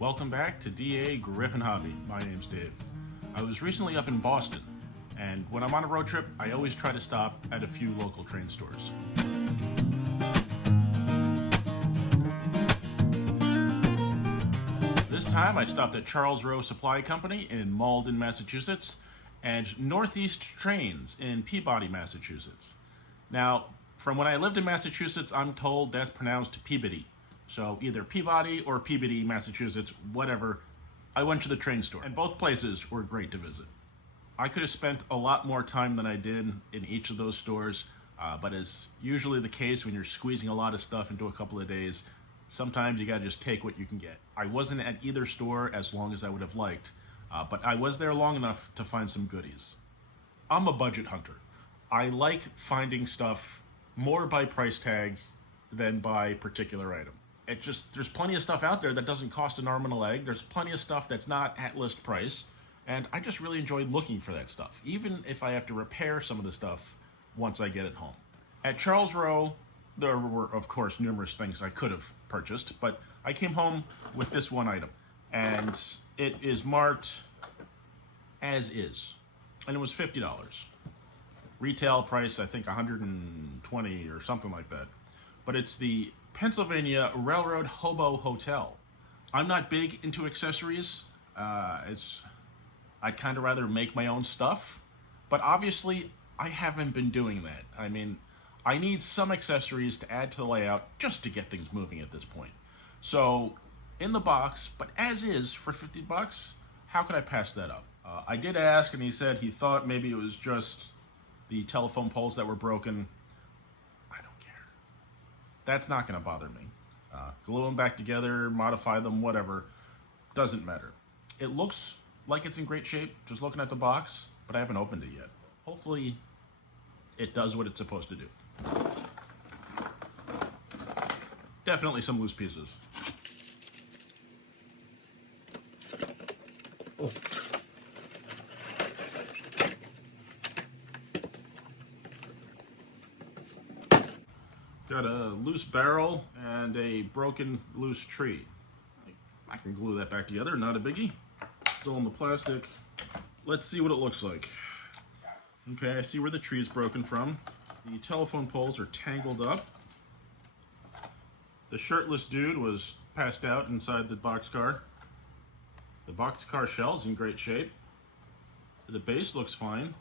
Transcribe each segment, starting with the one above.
Welcome back to DAGryffyn Hobby. My name's Dave. I was recently up in Boston, and when I'm on a road trip, I always try to stop at a few local train stores. This time I stopped at Charles Rowe Supply Company in Malden, Massachusetts, and Northeast Trains in Peabody, Massachusetts. Now, from when I lived in Massachusetts, I'm told that's pronounced Peabody. So either Peabody or Peabody, Massachusetts, whatever. I went to the train store, and both places were great to visit. I could have spent a lot more time than I did in each of those stores, but as usually the case when you're squeezing a lot of stuff into a couple of days, sometimes you gotta just take what you can get. I wasn't at either store as long as I would have liked, but I was there long enough to find some goodies. I'm a budget hunter. I like finding stuff more by price tag than by particular item. There's plenty of stuff out there that doesn't cost an arm and a leg. There's plenty of stuff that's not at list price, and I just really enjoy looking for that stuff, even if I have to repair some of the stuff once I get it home. At Charles Rowe, there were, of course, numerous things I could have purchased, but I came home with this one item, and it is marked as is, and it was $50. Retail price, I think, $120 or something like that. But it's the Pennsylvania Railroad Hobo Hotel. I'm not big into accessories. I'd kind of rather make my own stuff, but obviously I haven't been doing that. I mean, I need some accessories to add to the layout just to get things moving at this point. So in the box, but as is for 50 bucks, how could I pass that up? I did ask, and he said he thought maybe it was just the telephone poles that were broken. I don't care. That's not going to bother me. Glue them back together, modify them, whatever. Doesn't matter. It looks like it's in great shape, just looking at the box, but I haven't opened it yet. Hopefully, it does what it's supposed to do. Definitely some loose pieces. Oh. Got a loose barrel and a broken loose tree. I can glue that back together, not a biggie. Still in the plastic. Let's see what it looks like. Okay, I see where the tree is broken from. The telephone poles are tangled up. The shirtless dude was passed out inside the boxcar. The boxcar shell's in great shape. The base looks fine.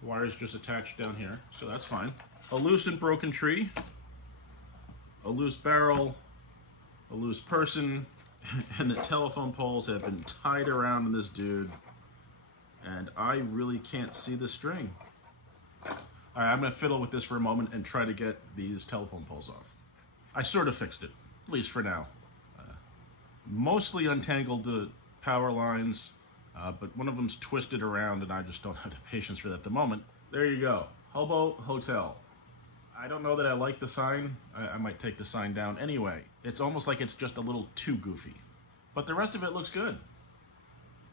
The wire's just attached down here, so that's fine. A loose and broken tree, a loose barrel, a loose person, and the telephone poles have been tied around this dude, and I really can't see the string. All right, I'm gonna fiddle with this for a moment and try to get these telephone poles off. I sort of fixed it, at least for now. Mostly untangled the power lines, but one of them's twisted around and I just don't have the patience for that at the moment. There you go, Hobo Hotel. I don't know that I like the sign. I might take the sign down anyway. It's almost like it's just a little too goofy. But the rest of it looks good.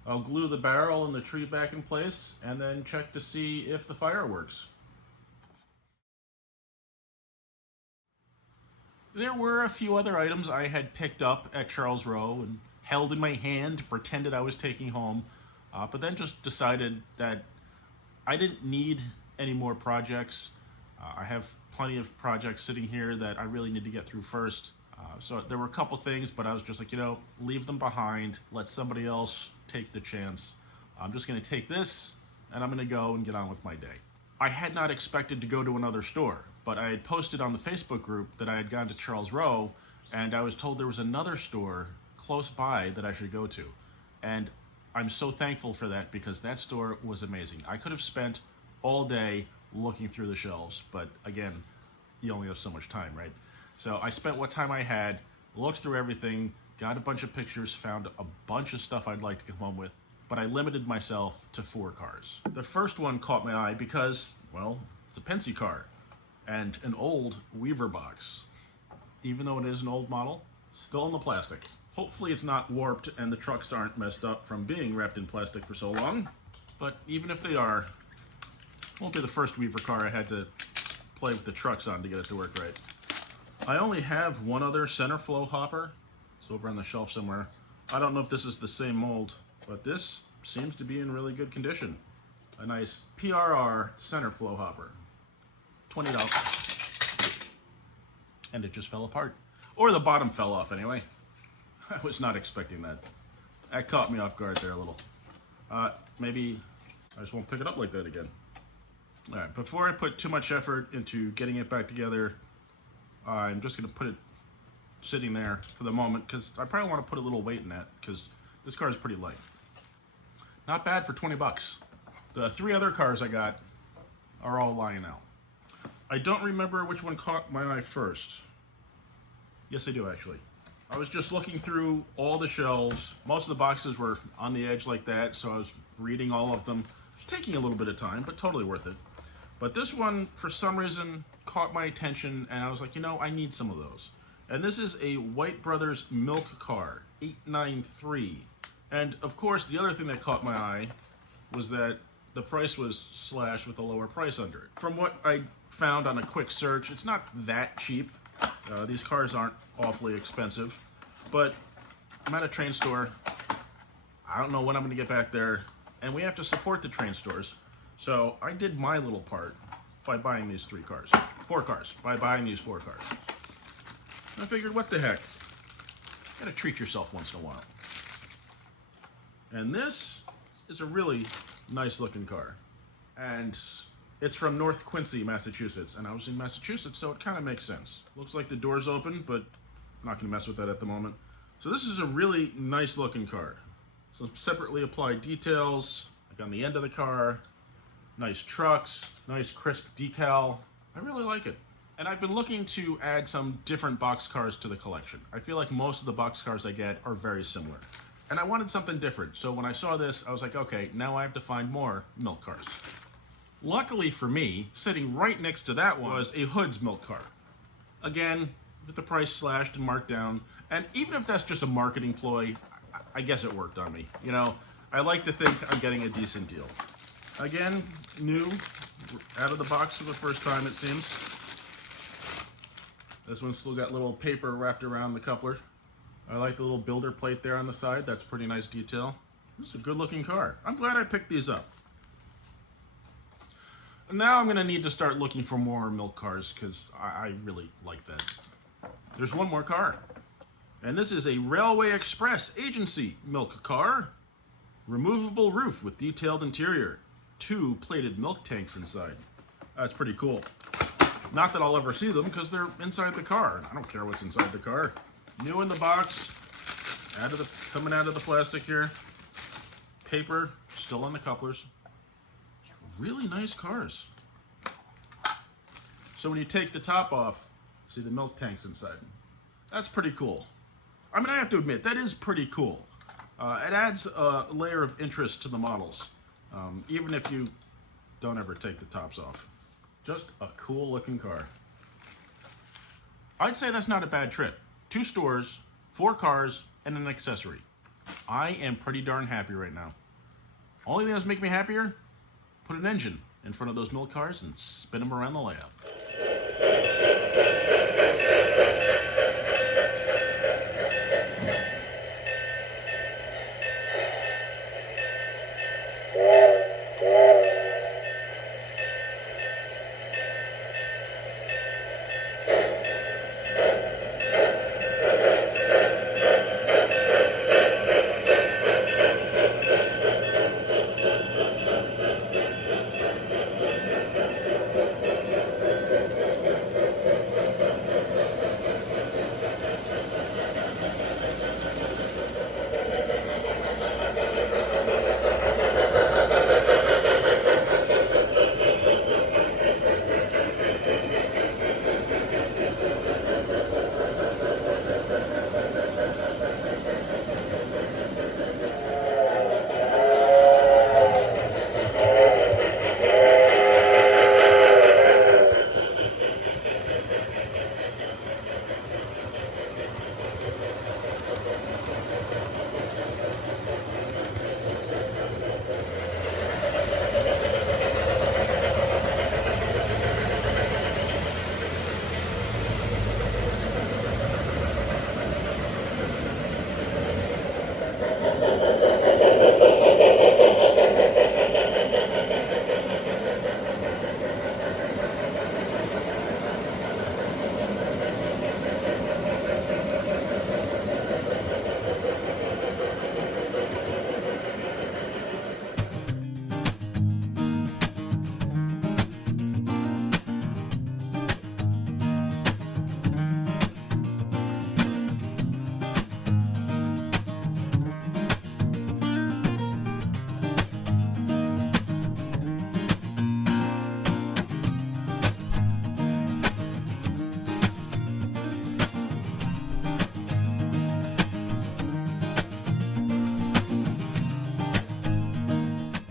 I'll glue the barrel and the tree back in place and then check to see if the fire works. There were a few other items I had picked up at Charles Rowe and held in my hand, pretended I was taking home, but then just decided that I didn't need any more projects. I have plenty of projects sitting here that I really need to get through first. So there were a couple things, but I was just like, leave them behind. Let somebody else take the chance. I'm just gonna take this and I'm gonna go and get on with my day. I had not expected to go to another store, but I had posted on the Facebook group that I had gone to Charles Rowe, and I was told there was another store close by that I should go to. And I'm so thankful for that because that store was amazing. I could have spent all day looking through the shelves, but again, you only have so much time, right? So I spent what time I had, looked through everything, got a bunch of pictures, found a bunch of stuff I'd like to come home with, but I limited myself to 4 cars. The first one caught my eye because, well, it's a Pennsy car and an old Weaver box. Even though it is an old model, still in the plastic. Hopefully it's not warped and the trucks aren't messed up from being wrapped in plastic for so long, but even if they are, won't be the first Weaver car I had to play with the trucks on to get it to work right. I only have one other center flow hopper. It's over on the shelf somewhere. I don't know if this is the same mold, but this seems to be in really good condition. A nice PRR center flow hopper. $20. And it just fell apart. Or the bottom fell off anyway. I was not expecting that. That caught me off guard there a little. Maybe I just won't pick it up like that again. All right, before I put too much effort into getting it back together, I'm just gonna put it sitting there for the moment because I probably want to put a little weight in that because this car is pretty light. Not bad for 20 bucks. The 3 other cars I got are all lying out. I don't remember which one caught my eye first. Yes, I do actually. I was just looking through all the shelves. Most of the boxes were on the edge like that, so I was reading all of them. It was taking a little bit of time, but totally worth it. But this one, for some reason, caught my attention, and I was like, you know, I need some of those. And this is a White Brothers milk car, 893. And of course, the other thing that caught my eye was that the price was slashed with a lower price under it. From what I found on a quick search, it's not that cheap. These cars aren't awfully expensive, but I'm at a train store. I don't know when I'm gonna get back there, and we have to support the train stores. So I did my little part by buying these 4 cars, by buying these 4 cars. I figured, what the heck? You gotta treat yourself once in a while. And this is a really nice looking car. And it's from North Quincy, Massachusetts. And I was in Massachusetts, so it kind of makes sense. Looks like the door's open, but I'm not gonna mess with that at the moment. So this is a really nice looking car. Some separately applied details, like on the end of the car. Nice trucks, nice crisp decal. I really like it. And I've been looking to add some different boxcars to the collection. I feel like most of the boxcars I get are very similar. And I wanted something different. So when I saw this, I was like, okay, now I have to find more milk cars. Luckily for me, sitting right next to that one was a Hood's milk car. Again, with the price slashed and marked down. And even if that's just a marketing ploy, I guess it worked on me. You know, I like to think I'm getting a decent deal. Again, new, out of the box for the first time, it seems. This one's still got little paper wrapped around the coupler. I like the little builder plate there on the side. That's pretty nice detail. This is a good looking car. I'm glad I picked these up. Now I'm gonna need to start looking for more milk cars because I really like that. There's one more car. And this is a Railway Express Agency milk car. Removable roof with detailed interior. 2 plated milk tanks inside. That's pretty cool. Not that I'll ever see them because they're inside the car. I don't care what's inside the car. New in the box. Coming out of the plastic here. Paper still on the couplers. Really nice cars. So when you take the top off, see the milk tanks inside. That's pretty cool. I mean, I have to admit, that is pretty cool. It adds a layer of interest to the models, even if you don't ever take the tops off. Just a cool looking car. I'd say that's not a bad trip. 2 stores, 4 cars, and an accessory. I am pretty darn happy right now. Only thing that's making me happier, put an engine in front of those milk cars and spin them around the layout.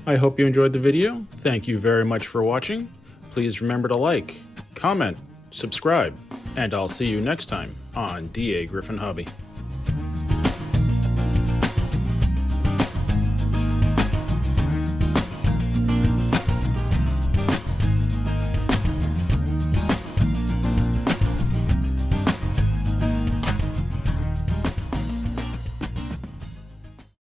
I hope you enjoyed the video. Thank you very much for watching. Please remember to like, comment, subscribe, and I'll see you next time on DAGryffyn Hobby.